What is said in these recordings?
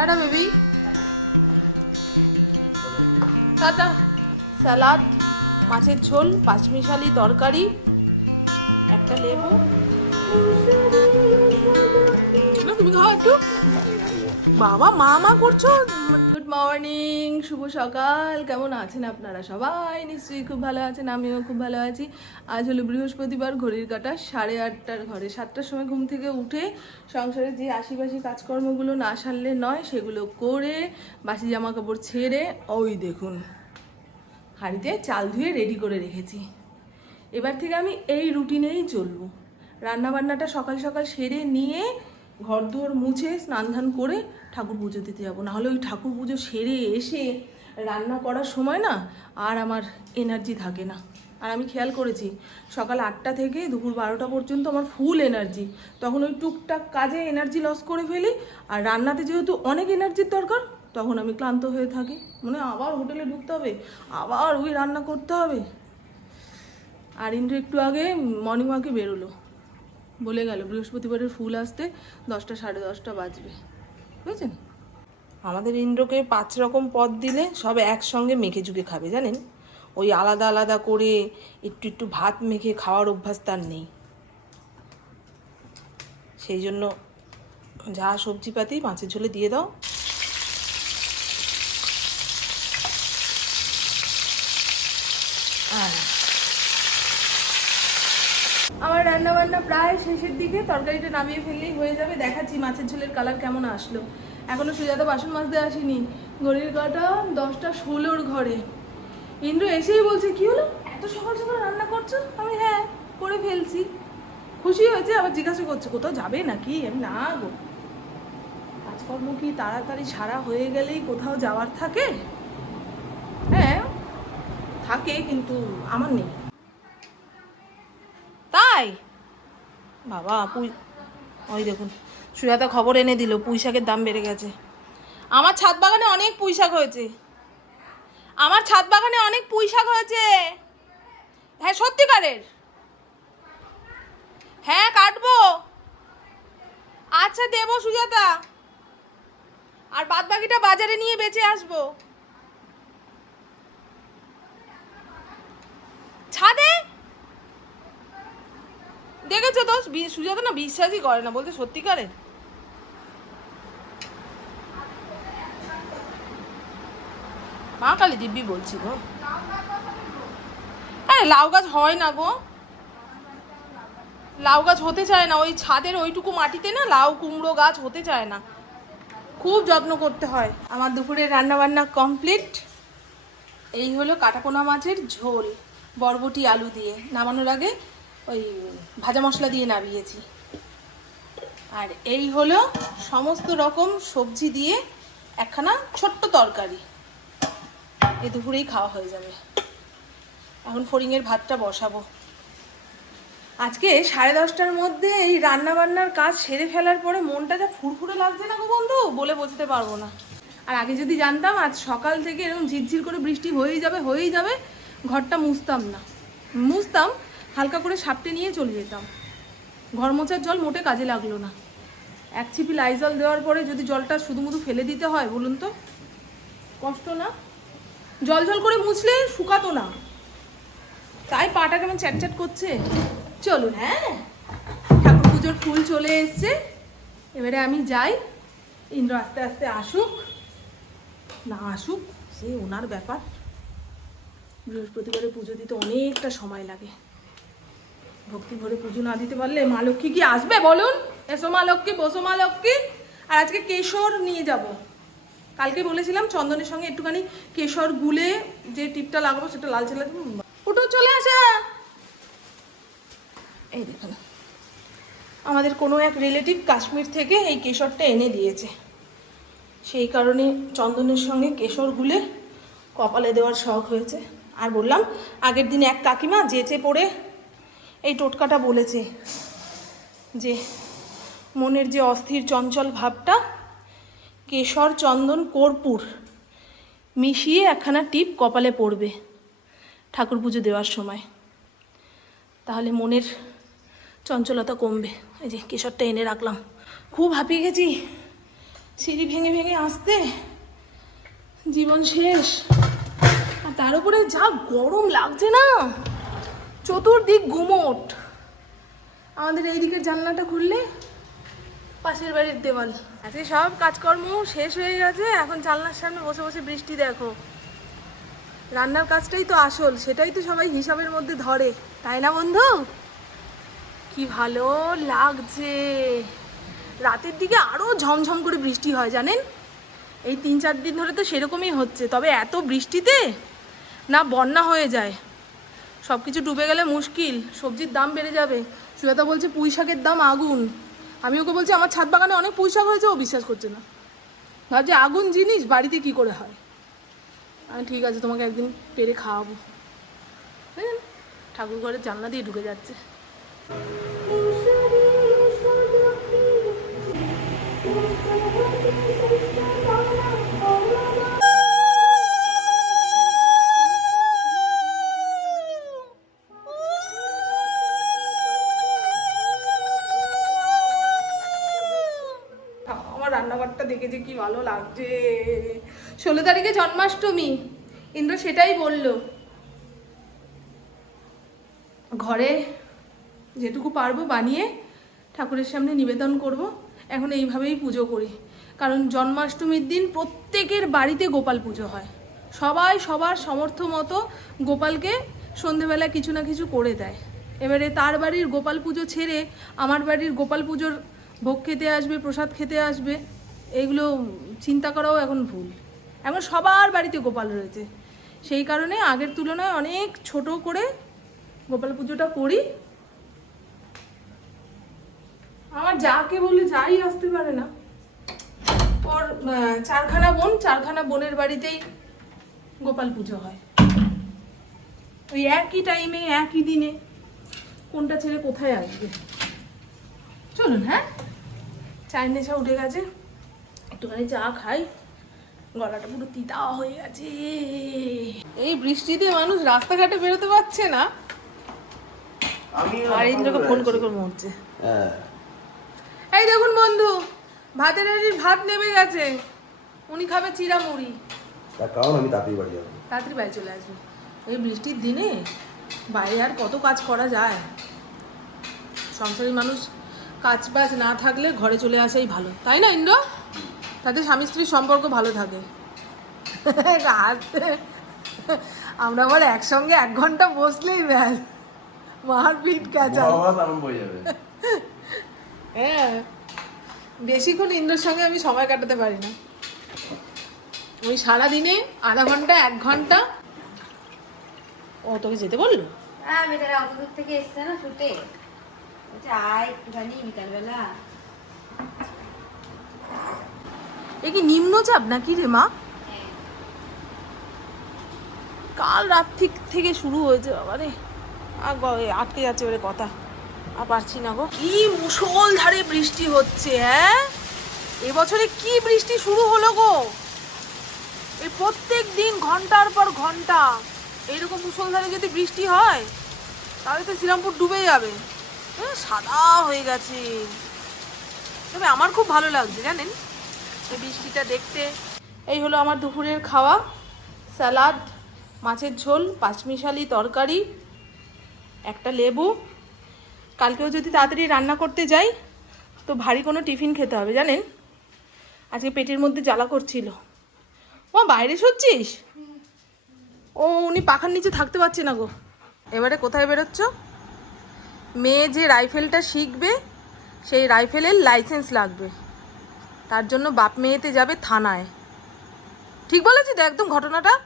Tata baby tata salad মাছের ঝোল, পাঁচমিশালি তরকারি, একটা লেবু। তুমি খাও একটু। বাবা, মা মা করছ? মর্নিং শুভ সকাল। কেমন আছেন আপনারা সবাই? নিশ্চয়ই খুব ভালো আছেন, আমিও খুব ভালো আছি। আজ হলো বৃহস্পতিবার, ঘড়ির কাটা, সাড়ে আটটার ঘরে। সাতটার সময় ঘুম থেকে উঠে সংসারের যে আশিপাশি কাজকর্মগুলো না সারলে নয়, সেগুলো করে বাসি জামা কাপড় ছেড়ে, ওই দেখুন, হাঁড়িতে চাল ধুয়ে রেডি করে রেখেছি। এবার থেকে আমি এই রুটিনেই চলবো। রান্না বান্নাটা সকাল সকাল সেরে নিয়ে ঘর দুয়ার মুছে স্নান ধান করে ঠাকুর পুজো দিতে যাব। নাহলে ওই ঠাকুর পুজো সেরে এসে রান্না করার সময় না আর আমার এনার্জি থাকে না। আর আমি খেয়াল করেছি, সকাল আটটা থেকে দুপুর বারোটা পর্যন্ত আমার ফুল এনার্জি তখন ওই টুকটাক কাজে এনার্জি লস করে ফেলি, আর রান্নাতে যেহেতু অনেক এনার্জির দরকার, তখন আমি ক্লান্ত হয়ে থাকি। মনে আবার হোটেলে ঢুকতে হবে, আবার ওই রান্না করতে হবে। আর ইন্দ্র একটু আগে মর্নিং ওয়াকে বেরোলো। বলে গেল, বৃহস্পতিবারের ফুল আসতে দশটা সাড়ে দশটা বাজবে। বুঝেছেন? আমাদের ইন্দ্রকে পাঁচ রকম পদ দিলে সব একসঙ্গে মেখে ঝুঁকে খাবে, জানেন? ওই আলাদা আলাদা করে একটু একটু ভাত মেখে খাওয়ার অভ্যাস তার নেই। সেই জন্য যা সবজিপাতি মাছের ঝোলে দিয়ে দাও আর আমার রান্না প্রায় শেষের দিকে তরকারিটা নামিয়ে ফেললেই হয়ে যাবে। দেখাচ্ছি মাছের ঝোলের কালার কেমন আসলো। এখনও সুজাতা বাসন মাজতে আসেনি। ঘড়ির কাটা দশটা ষোলোর ঘরে। ইন্দ্র এসেই বলছে, কি হলো? এত সকাল সকাল রান্না করছ? আমি হ্যাঁ করে ফেলছি। খুশি হয়েছে, আবার জিজ্ঞাসা করছে, কোথাও যাবে নাকি? আমি, না গো। কাজকর্ম কি তাড়াতাড়ি সারা হয়ে গেলেই কোথাও যাওয়ার থাকে? হ্যাঁ থাকে, কিন্তু আমার নেই। তাই? বাবা, পুঁই ওই দেখুন, সুজাতা খবর এনে দিল পুঁই শাকের দাম বেড়ে গেছে। আমার ছাদ বাগানে অনেক পুঁই শাক হয়েছে। আমার ছাদ বাগানে অনেক পুঁই শাক হয়েছে। হ্যাঁ সত্যিকারের। হ্যাঁ কাটবো। আচ্ছা দেবো সুজাতা। আর বাদ বাকিটা বাজারে নিয়ে বেঁচে আসব। ছাদে দেখেছ তো? সুজাতা না বিশ্বাসই করে না, বলতে সত্যিকারের। মা কালী দিব্যি বলছি গো। হ্যাঁ লাউ গাছ হয় না গো। লাউ গাছ হতে চায় না, ওই ছাদের ওইটুকু মাটিতে না লাউ, কুমড়ো গাছ হতে চায় না। খুব যত্ন করতে হয়। আমার দুপুরে রান্না বান্না কমপ্লিট। এই হলো কাটাপোনা মাছের ঝোল, বরবটি আলু দিয়ে। নামানোর আগে ওই ভাজা মশলা দিয়ে নামিয়েছি। আর এই হলো সমস্ত রকম সবজি দিয়ে একখানা ছোট্ট তরকারি। এ দুপুরেই খাওয়া হয়ে যাবে। এখন ফড়িংয়ের ভাতটা বসাবো। আজকে সাড়ে দশটার মধ্যে এই রান্না বান্নার কাজ সেরে ফেলার পরে মনটা যা ফুরফুরে লাগছে না গো বন্ধু, বলে বোঝাতে পারব না। আর আগে যদি জানতাম, আজ সকাল থেকে এরকম ঝিরঝির করে বৃষ্টি হয়েই যাবে হয়েই যাবে, ঘরটা মুছতাম না। মুছতাম হালকা করে সাপটে নিয়ে চলে যেতাম। ঘর মোছার জল মোটে কাজে লাগল না। এক ছিপি লাইজল দেওয়ার পরে যদি জলটা শুধুমুধু ফেলে দিতে হয়, বলুন তো? কষ্ট না? জল জল করে মুছলে শুকাতো না। তাই পাটা কেমন চ্যাটচ্যাট করছে? চলুন হ্যাঁ? ঠাকুর পুজোর ফুল চলে এসছে। এবারে আমি যাই। ইন্দ্র আস্তে আস্তে আসুক। না আসুক, সে ওনার ব্যাপার। বৃহস্পতিবারে পুজো দিতে অনেকটা সময় লাগে। ভক্তি ভরে পুজো না দিতে পারলে মা লক্ষ্মী কি আসবে বলুন? এসো মা লক্ষ্মী, বসো মা লক্ষ্মী। আর আজকে কেশর নিয়ে যাব। কালকে বলেছিলাম চন্দনের সঙ্গে একটুখানি কেশর গুলে যে টিপটা লাগাবো সেটা লাল ছেলে উঠো, চলে আসা। এই দেখুন আমাদের কোনো এক রিলেটিভ কাশ্মীর থেকে এই কেশরটা এনে দিয়েছে। সেই কারণে চন্দনের সঙ্গে কেশর গুলে কপালে দেওয়ার শখ হয়েছে। আর বললাম, আগের দিন এক কাকিমা যেচে পড়ে এই টোটকাটা বলেছে যে মনের যে অস্থির চঞ্চল ভাবটা, কেশর চন্দন কর্পূর মিশিয়ে একখানা টিপ কপালে পড়বে ঠাকুর পুজো দেওয়ার সময়। তাহলে মনের চঞ্চলতা কমবে। এই যে কেশরটা এনে রাখলাম। খুব হাঁপিয়ে গেছি। সিঁড়ি ভেঙে ভেঙে আসতে জীবন শেষ। আর তার উপরে যা গরম লাগছে না! চতুর্দিক গুমোট। আমাদের এই দিকের জানলাটা খুললে পাশের বাড়ির দেওয়াল। আজকে সব কাজকর্ম শেষ হয়ে গেছে, এখন জানলার সামনে বসে বসে বৃষ্টি দেখো। রান্নার কাজটাই তো আসল, সেটাই তো সবাই হিসাবের মধ্যে ধরে, তাই না বন্ধু? কি ভালো লাগছে। রাতের দিকে আরও ঝমঝম করে বৃষ্টি হয়, জানেন? এই তিন চার দিন ধরে তো সেরকমই হচ্ছে, তবে এত বৃষ্টিতে না বন্যা হয়ে যায়। সব কিছু ডুবে গেলে মুশকিল, সবজির দাম বেড়ে যাবে। সুজাতা বলছে, পুঁই শাকের দাম আগুন। আমি ওকে বলছি, আমার ছাদ বাগানে অনেক পুঁই শাক হয়েছে, ও বিশ্বাস করছে না। ভাবছে, আগুন জিনিস, বাড়িতে কি করে হয়? আমি, ঠিক আছে, তোমাকে একদিন পেরে খাওয়াবো? ঠাকুর ঘরের জানলা দিয়ে ঢুকে যাচ্ছে। রান্নাঘরটা দেখে যে কি ভালো লাগছে। ষোলো তারিখে জন্মাষ্টমী। ইন্দ্র সেটাই বলল। ঘরে যেটুকু পারব বানিয়ে ঠাকুরের সামনে নিবেদন করব। এখন এইভাবেই পুজো করি। কারণ জন্মাষ্টমীর দিন প্রত্যেকের বাড়িতে গোপাল পুজো হয়। সবাই সবার সমর্থ মতো গোপালকে সন্ধেবেলা কিছু না কিছু করে দেয়। এবারে তার বাড়ির গোপাল পুজো ছেড়ে আমার বাড়ির গোপাল পুজোর ভোগ খেতে আসবে, প্রসাদ খেতে আসবে এইগুলো চিন্তা করাও এখন ভুল। এখন সবার বাড়িতে গোপাল রয়েছে। সেই কারণে আগের তুলনায় অনেক ছোট করে গোপাল পুজোটা করি। আমার যাকে বলে যাই আসতে পারে না। ওর চারখানা বোন, চারখানা বোনের বাড়িতেই গোপাল পুজো হয়। ওই একই টাইমে একই দিনে কোনটা ছেড়ে কোথায় আসবে? চলুন হ্যাঁ? চায়ের নেশা উঠে গেছে। একটুখানি চা খাই। গলাটা পুরো তিতা হয়ে গেছে। এই বৃষ্টিতে মানুষ রাস্তাঘাটে বেরোতে পারছে না। আর ইন্দ্রকে ফোন করে করে মরছে। হ্যাঁ। এই দেখুন বন্ধু ভাতের হাঁড়ির ভাত নেমে গেছে। উনি খাবে চিরা মুড়ি তার কারণ আমি তাড়াতাড়ি বাড়ি যাব। তাড়াতাড়ি বাড়ি চলে আসবে। এই বৃষ্টির দিনে বাইরে আর কত কাজ করা যায়? সংসারী মানুষ কাজ বাজ না থাকলে ঘরে চলে আসাই ভালো। তাই না ইন্দ্র? তাতে স্বামী স্ত্রীর সম্পর্ক ভালো থাকে। আমরা আবার একসঙ্গে এক ঘণ্টা বসলেই ব্যাস। মারপিট ক্যাচা আরম্ভ হয়ে যাবে। হ্যাঁ বেশিক্ষণ ইন্দ্রর সঙ্গে আমি সময় কাটাতে পারি না। ওই সারাদিনে আধা ঘণ্টা এক ঘণ্টা। ও তোকে যেতে বলল? হ্যাঁ মেয়েটারা অত দূর থেকে এসছে না আয় কি নিম্নচাপ নাকি রে মা কাল রাত ঠিক থেকে শুরু হয়েছে বাবা আর আটকে যাচ্ছে ওরে কথা আর পারছি না গো কি মুষলধারে বৃষ্টি হচ্ছে হ্যাঁ এবছরে কি বৃষ্টি শুরু হলো গো এই প্রত্যেক দিন ঘণ্টার পর ঘণ্টা এরকম মুষলধারে যদি বৃষ্টি হয় তাহলে তো শ্রীরামপুর ডুবে যাবে সাদা হয়ে গেছে। তবে আমার খুব ভালো লাগছে, জানেন? এই বৃষ্টিটা দেখতে। এই হলো আমার দুপুরের খাওয়া। স্যালাড, মাছের ঝোল, পাঁচমিশালি তরকারি, একটা লেবু। কালকেও যদি তাড়াতাড়ি রান্না করতে যাই, তো ভারী কোনো টিফিন খেতে হবে, জানেন? আজকে পেটের মধ্যে জ্বালা করছিল। ও, বাইরে শুচ্ছিস ও, উনি পাখার নিচে থাকতে পারছে না গো। এবারে কোথায় বেরোচ্ছ? মেয়ে যে রাইফেলটা শিখবে সেই রাইফেলের লাইসেন্স লাগবে। তার জন্য বাপ মেয়েতে যাবে থানায়। ঠিক বলেছি তো একদম ঘটনাটা?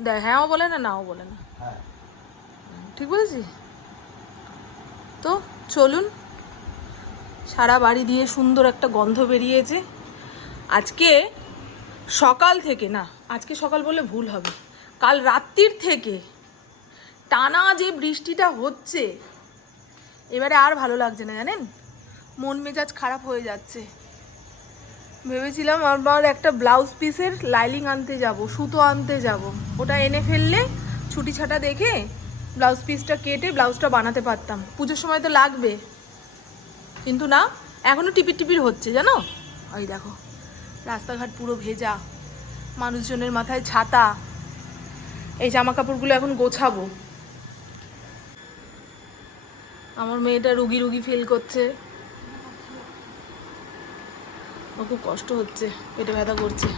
দেখ হ্যাঁও বলে না নাও বলে না। হ্যাঁ। ঠিক বলেছি? তো চলুন সারা বাড়ি দিয়ে সুন্দর একটা গন্ধ বেরিয়েছে। আজকে সকাল থেকে না আজকে সকাল বলে ভুল হবে। কাল রাত্রির থেকে টানা যে বৃষ্টিটা হচ্ছে এবারে আর ভালো লাগছে না, জানেন? মন মেজাজ খারাপ হয়ে যাচ্ছে। ভেবেছিলাম আমার একটা ব্লাউজ পিসের লাইলিং আনতে যাব, সুতো আনতে যাব। ওটা এনে ফেললে ছুটি ছাটা দেখে ব্লাউজ পিসটা কেটে ব্লাউজটা বানাতে পারতাম। পুজোর সময় তো লাগবে। কিন্তু না, এখনও টিপির টিপির হচ্ছে, জানো? ওই দেখো, রাস্তাঘাট পুরো ভেজা, মানুষজনের মাথায় ছাতা। এই জামা কাপড়গুলো এখন গোছাবো। আমার মেয়েটা রুগী রুগী ফিল করছে। ও খুব কষ্ট হচ্ছে, পেটে ব্যথা করছে।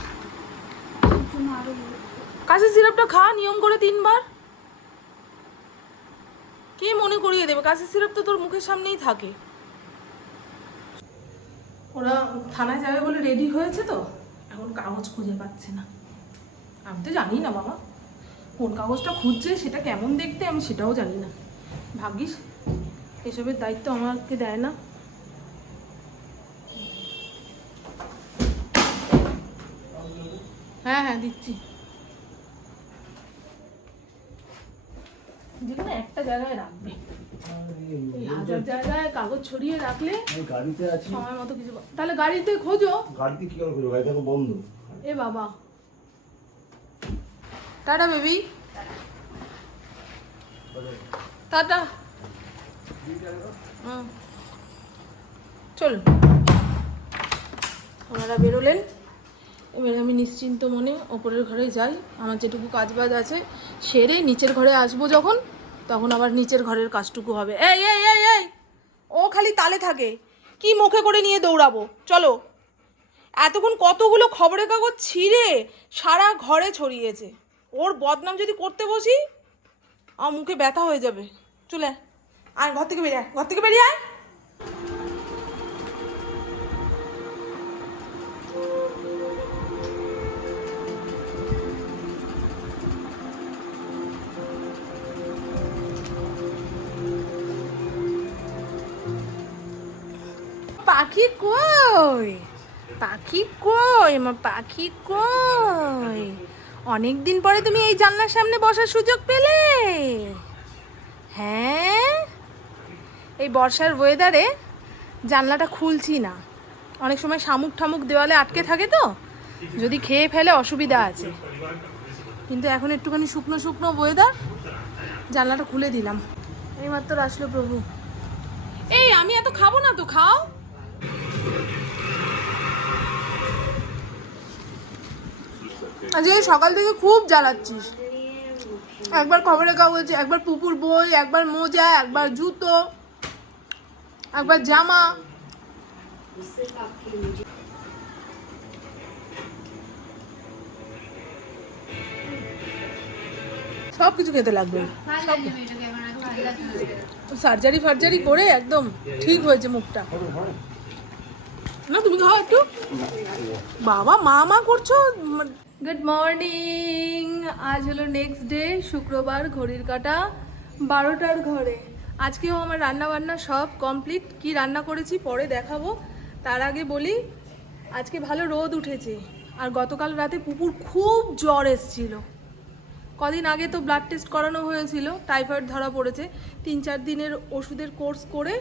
কাশি সিরাপটা খা, নিয়ম করে তিনবার। কে মনে করিয়ে দেবে? কাশি সিরাপ তো তোর মুখের সামনেই থাকে। ওরা থানায় যাবে বলে রেডি হয়েছে তো? এখন কাগজ খুঁজে পাচ্ছে না। আমি তো জানি না, বাবা। কোন কাগজটা খুঁজছে, সেটা কেমন দেখতে, আমি সেটাও জানি না। ভাগ্যিস। এসবের দায়িত্ব আমাকে দেয় না। হ্যাঁ হ্যাঁ দিচ্ছি। যেখানে একটা জায়গায় রাখবে। হাজার জায়গায় কাগজ ছড়িয়ে রাখলে গাড়িতে আছি। সময় মতো কিছু তাহলে গাড়িতে খোঁজো। গাড়িতে কি করে করব গাড়িটা বন্ধ। এ বাবা। Tata baby. টাটা। চল ওনারা বেরোলেন। এবার আমি নিশ্চিন্ত মনে ওপরের ঘরে যাই। আমার যেটুকু কাজ বাজ আছে, সেরে নিচের ঘরে আসব যখন, তখন আবার নিচের ঘরের কাজটুকু হবে। এই এই এই এই! ও খালি তালে থাকে। কি মুখে করে নিয়ে দৌড়াবো? চলো। এতক্ষণ কতগুলো খবরের কাগজ ছিঁড়ে সারা ঘরে ছড়িয়েছে। ওর বদনাম যদি করতে বসি, আমার মুখে ব্যথা হয়ে যাবে। চলে আয়, ঘর থেকে বেরিয়ে ঘর থেকে বেরিয়ে আয়। পাখি কই? পাখি কই? আমার পাখি কই? অনেক দিন পরে তুমি এই জানলার সামনে বসার সুযোগ পেলে। হ্যাঁ এই বর্ষার ওয়েদারে জানলাটা খুলছি না। অনেক সময় শামুক ঠামুক দেওয়ালে আটকে থাকে তো, যদি খেয়ে ফেলে অসুবিধা আছে। কিন্তু এখন একটুখানি শুকনো শুকনো ওয়েদার জানলাটা খুলে দিলাম। এইমাত্র আসলো প্রভু। এই, আমি এত খাব না তো, খাও। আজকে সকাল থেকে খুব জ্বালাচ্ছিস। একবার খবরের কাগজ, একবার পুকুর বই, একবার মোজা, একবার জুতো। একবার জামা। সব কিছু খেতে লাগবে। সার্জারি ফার্জারি করে একদম ঠিক হয়েছে মুখটা। না, তুমি খাও একটু। বাবা, মা মা করছ? গুড মর্নিং আজ হলো নেক্সট ডে শুক্রবার, ঘড়ির কাটা, বারোটার ঘরে। আজকেও আমার রান্না বান্না সব কমপ্লিট কি রান্না করেছি পরে দেখাবো। তার আগে বলি, আজকে ভালো রোদ উঠেছে আর গতকাল রাতে পুপুর খুব জ্বর এসছিল। কদিন আগে তো ব্লাড টেস্ট করানো হয়েছিল টাইফয়েড ধরা পড়েছে। তিন চার দিনের ওষুধের কোর্স করে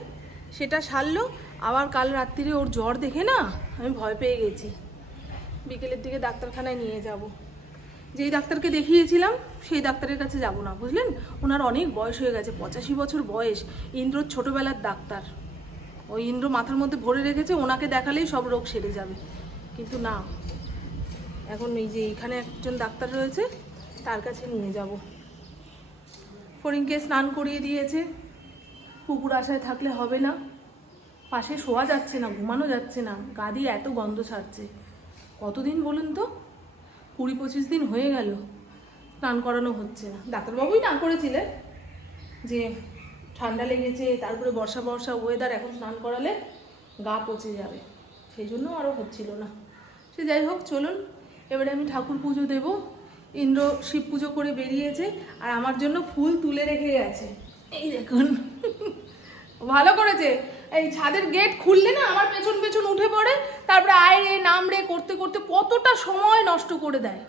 সেটা সারলো। আবার কাল রাত্রিরে ওর জ্বর দেখে না আমি ভয় পেয়ে গেছি। বিকেলের দিকে ডাক্তারখানায় নিয়ে যাব। যেই ডাক্তারকে দেখিয়েছিলাম, সেই ডাক্তারের কাছে যাব না, বুঝলেন? ওনার অনেক বয়স হয়ে গেছে, পঁচাশি বছর বয়স ইন্দ্রর ছোটোবেলার ডাক্তার। ওই ইন্দ্র মাথার মধ্যে ভরে রেখেছে, ওনাকে দেখালেই সব রোগ সেরে যাবে। কিন্তু না, এখন এই যে এখানে একজন ডাক্তার রয়েছে, তার কাছে নিয়ে যাব। ফরিংকে স্নান করিয়ে দিয়েছে, পুকুর আশায় থাকলে হবে না। পাশে শোয়া যাচ্ছে না, ঘুমানো যাচ্ছে না, গা দিয়ে এত গন্ধ ছাড়ছে। কতদিন বলুন তো? কুড়ি পঁচিশ দিন হয়ে গেল। স্নান করানো হচ্ছে না। ডাক্তারবাবুই না করেছিলেন যে ঠান্ডা লেগেছে, তারপরে বর্ষা বর্ষা ওয়েদার এখন স্নান করালে গা পচে যাবে। সেই জন্য আরও হচ্ছিল না। সে যাই হোক, চলুন। এবারে আমি ঠাকুর পুজো দেব। ইন্দ্র শিব পুজো করে বেরিয়েছে আর আমার জন্য ফুল তুলে রেখে গেছে। এই দেখুন। ভালো করেছে। এই ছাদের গেট খুললে না আমার পেছন পেছন উঠে পড়ে, তারপরে আয় রে, নাম রে, করতে করতে কতটা সময় নষ্ট করে দেয়।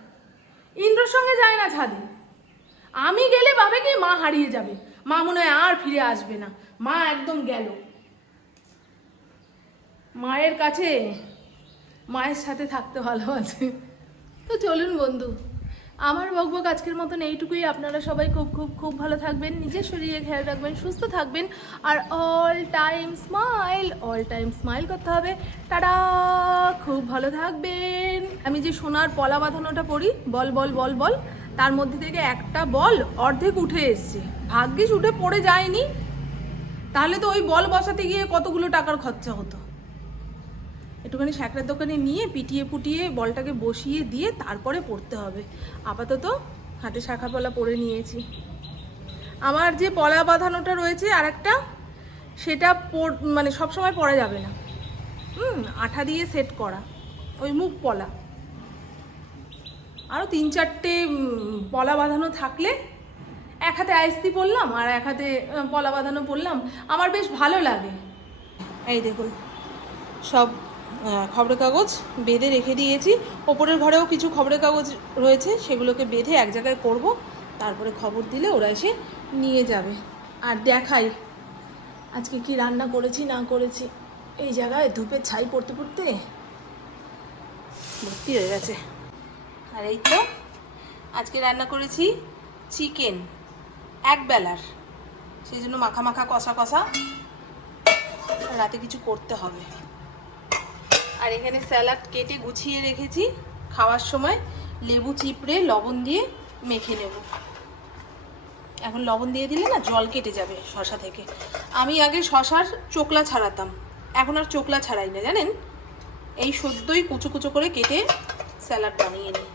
ইন্দ্রর সঙ্গে যায় না ছাদে। আমি গেলে ভাবে কি মা হারিয়ে যাবে। মা মনে হয় আর ফিরে আসবে না। মা একদম গেল। মায়ের কাছে, মায়ের সাথে থাকতে ভালো আছে তো চলুন বন্ধু। আমার বকবক আজকের মতন এইটুকুই। আপনারা সবাই খুব খুব খুব ভালো থাকবেন, নিজের শরীরে খেয়াল রাখবেন, সুস্থ থাকবেন, আর all time smile all time smile করতে হবে। টাটা! খুব ভালো থাকবেন। আমি যে সোনার পলা বাঁধানোটা পড়ি, বল বল বল বল, তার মধ্যে থেকে একটা বল অর্ধেক উঠে এসছে। ভাগ্যিস উঠে পড়ে যায়নি। তাহলে তো ওই বল বসাতে গিয়ে কতগুলো টাকার খরচা হতো? একটুখানি শ্যাকরার দোকানে নিয়ে পিটিয়ে পুটিয়ে বলটাকে বসিয়ে দিয়ে তারপরে পড়তে হবে। আপাতত হাতে শাখা পলা পরে নিয়েছি। আমার যে পলা বাঁধানোটা রয়েছে আর একটা সেটা মানে সবসময় পরা যাবে না। হুম, আঠা দিয়ে সেট করা। ওই মুখ পলা। আরও তিন চারটে পলা বাঁধানো থাকলে, এক হাতে আইসতি পরলাম আর এক হাতে পলা বাঁধানো পরলাম। আমার বেশ ভালো লাগে। এই দেখুন, সব খবরের কাগজ বেঁধে রেখে দিয়েছি। ওপরের ঘরেও কিছু খবরের কাগজ রয়েছে, সেগুলোকে বেঁধে এক জায়গায় করব। তারপরে খবর দিলে ওরা এসে নিয়ে যাবে। আর দেখাই, আজকে কি রান্না করেছি, না করেছি। এই জায়গায় ধূপের ছাই পড়তে পড়তে ভর্তি হয়ে গেছে। আর এই তো, আজকে রান্না করেছি চিকেন, এক বেলার। সেই জন্য মাখা মাখা, কষা কষা। রাতে কিছু করতে হবে। আর এখানে স্যালাড কেটে গুছিয়ে রেখেছি। খাওয়ার সময় লেবু চিপড়ে লবণ দিয়ে মেখে নেব। এখন লবণ দিয়ে দিলে না জল কেটে যাবে শশা থেকে। আমি আগে শশার চোকলা ছাড়াতাম। এখন আর চোকলা ছাড়াই না, জানেন? এই সদ্যই কুচো কুচো করে কেটে স্যালাড বানিয়ে নিই।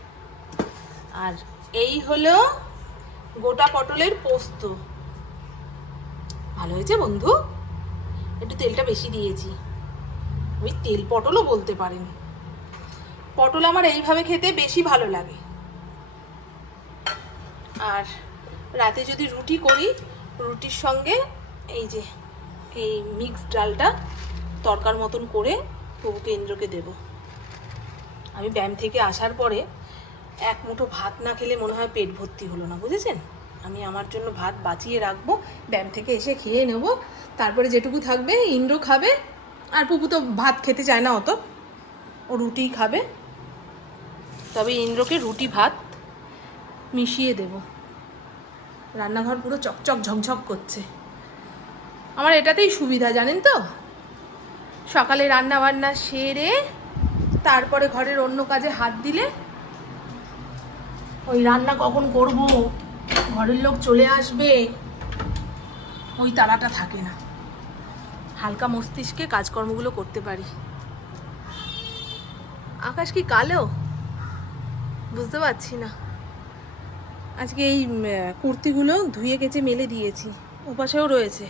আর এই হলো গোটা পটলের পোস্ত। ভালো হয়েছে বন্ধু? একটু তেলটা বেশি দিয়েছি। ওই তেল পটলও বলতে পারেন। পটল আমার এইভাবে খেতে বেশি ভালো লাগে। আর রাতে যদি রুটি করি, রুটির সঙ্গে এই যে, এই মিক্স ডালটা তরকার মতন করে প্রভুকে ইন্দ্রকে দেব। আমি ব্যায়াম থেকে আসার পরে এক মুঠো ভাত না খেলে মনে হয় পেট ভর্তি হলো না, বুঝেছেন? আমি আমার জন্য ভাত বাঁচিয়ে রাখব, ব্যায়াম থেকে এসে খেয়ে নেব, তারপরে যেটুকু থাকবে ইন্দ্র খাবে পুপু তো ভাত খেতে চায় না অত। ও রুটিই খাবে। তবে ইন্দ্রকে রুটি, ভাত মিশিয়ে দেব। রান্নাঘর পুরো চকচক ঝকঝক করছে। আমার এটাতেই সুবিধা, জানেন তো? সকালে রান্না বান্না সেরে তারপরে ঘরের অন্য কাজে হাত দিলে ওই রান্না কখন করব? ঘরের লোক চলে আসবে। ওই তাড়াটা থাকে না। হালকা মস্তিষ্কে কাজকর্মগুলো করতে পারি। আকাশ কি কালো? বুঝতে পারছি না। আজকে এই কুর্তিগুলো ধুয়ে কেচে মেলে দিয়েছি। উপাসেও রয়েছে।